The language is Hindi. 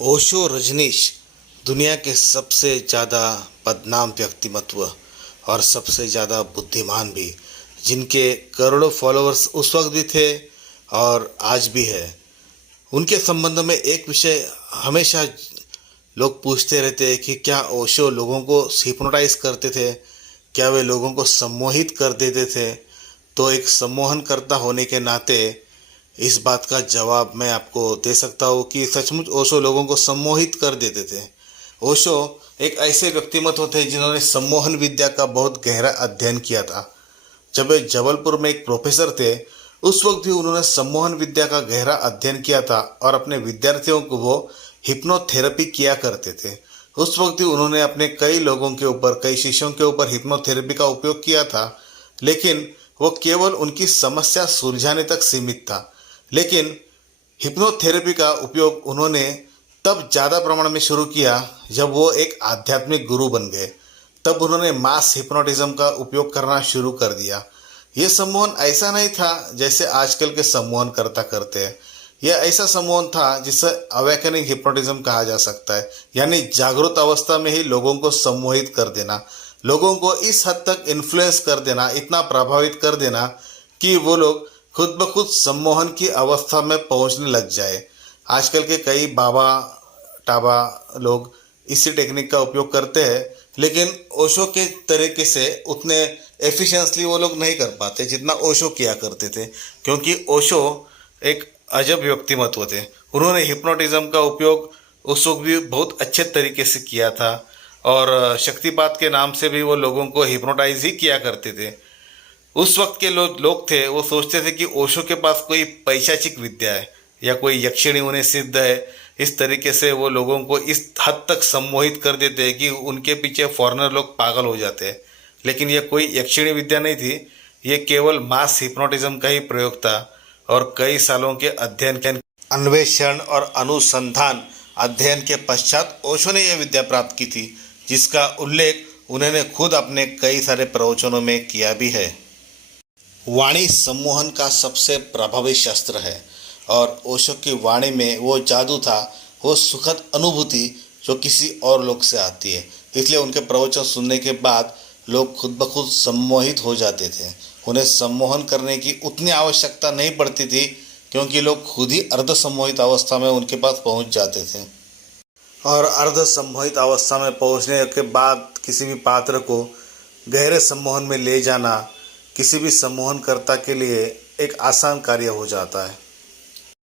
ओशो रजनीश दुनिया के सबसे ज़्यादा बदनाम व्यक्तिमत्व और सबसे ज़्यादा बुद्धिमान भी, जिनके करोड़ों फॉलोअर्स उस वक्त भी थे और आज भी है। उनके संबंध में एक विषय हमेशा लोग पूछते रहते हैं कि क्या ओशो लोगों को हिप्नोटाइज करते थे, क्या वे लोगों को सम्मोहित कर देते थे। तो एक सम्मोहनकर्ता होने के नाते इस बात का जवाब मैं आपको दे सकता हूँ कि सचमुच ओशो लोगों को सम्मोहित कर देते थे। ओशो एक ऐसे व्यक्तिमत्व थे जिन्होंने सम्मोहन विद्या का बहुत गहरा अध्ययन किया था। जब वे जबलपुर में एक प्रोफेसर थे, उस वक्त भी उन्होंने सम्मोहन विद्या का गहरा अध्ययन किया था और अपने विद्यार्थियों को वो हिप्नोथेरेपी किया करते थे। उस वक्त भी उन्होंने अपने कई लोगों के ऊपर, कई शिष्यों के ऊपर हिप्नोथेरेपी का उपयोग किया था, लेकिन वो केवल उनकी समस्या सुलझाने तक सीमित था। लेकिन हिप्नोथेरेपी का उपयोग उन्होंने तब ज़्यादा प्रमाण में शुरू किया जब वो एक आध्यात्मिक गुरु बन गए। तब उन्होंने मास हिप्नोटिज्म का उपयोग करना शुरू कर दिया। ये सम्मोहन ऐसा नहीं था जैसे आजकल के सम्मोहन करते हैं। यह ऐसा सम्मोहन था जिसे अवेकनिंग हिप्नोटिज्म कहा जा सकता है, यानी जागृत अवस्था में ही लोगों को सम्मोहित कर देना, लोगों को इस हद तक इन्फ्लुएंस कर देना, इतना प्रभावित कर देना कि वो लोग खुद ब खुद सम्मोहन की अवस्था में पहुंचने लग जाए। आजकल के कई बाबा टाबा लोग इसी टेक्निक का उपयोग करते हैं, लेकिन ओशो के तरीके से उतने एफिशिएंटली वो लोग नहीं कर पाते जितना ओशो किया करते थे, क्योंकि ओशो एक अजब व्यक्तिमत्व थे। उन्होंने हिप्नोटिज्म का उपयोग उस वक्त भी बहुत अच्छे तरीके से किया था और शक्तिपात के नाम से भी वो लोगों को हिप्नोटाइज ही किया करते थे। उस वक्त के लोग थे, वो सोचते थे कि ओशो के पास कोई पैशाचिक विद्या है या कोई यक्षिणी उन्हें सिद्ध है। इस तरीके से वो लोगों को इस हद तक सम्मोहित कर देते हैं कि उनके पीछे फॉरेनर लोग पागल हो जाते हैं। लेकिन यह कोई यक्षिणी विद्या नहीं थी, ये केवल मास हिप्नोटिज्म का ही प्रयोग था और कई सालों के अध्ययन के अन्वेषण और अनुसंधान अध्ययन के पश्चात ओशो ने यह विद्या प्राप्त की थी, जिसका उल्लेख उन्होंने खुद अपने कई सारे प्रवचनों में किया भी है। वाणी सम्मोहन का सबसे प्रभावी शस्त्र है और ओशो की वाणी में वो जादू था, वो सुखद अनुभूति जो किसी और लोग से आती है। इसलिए उनके प्रवचन सुनने के बाद लोग खुद ब खुद सम्मोहित हो जाते थे। उन्हें सम्मोहन करने की उतनी आवश्यकता नहीं पड़ती थी, क्योंकि लोग खुद ही अर्ध सम्मोहित अवस्था में उनके पास पहुंच जाते थे। और अर्ध सम्मोहित अवस्था में पहुंचने के बाद किसी भी पात्र को गहरे सम्मोहन में ले जाना किसी भी सम्मोहनकर्ता के लिए एक आसान कार्य हो जाता है।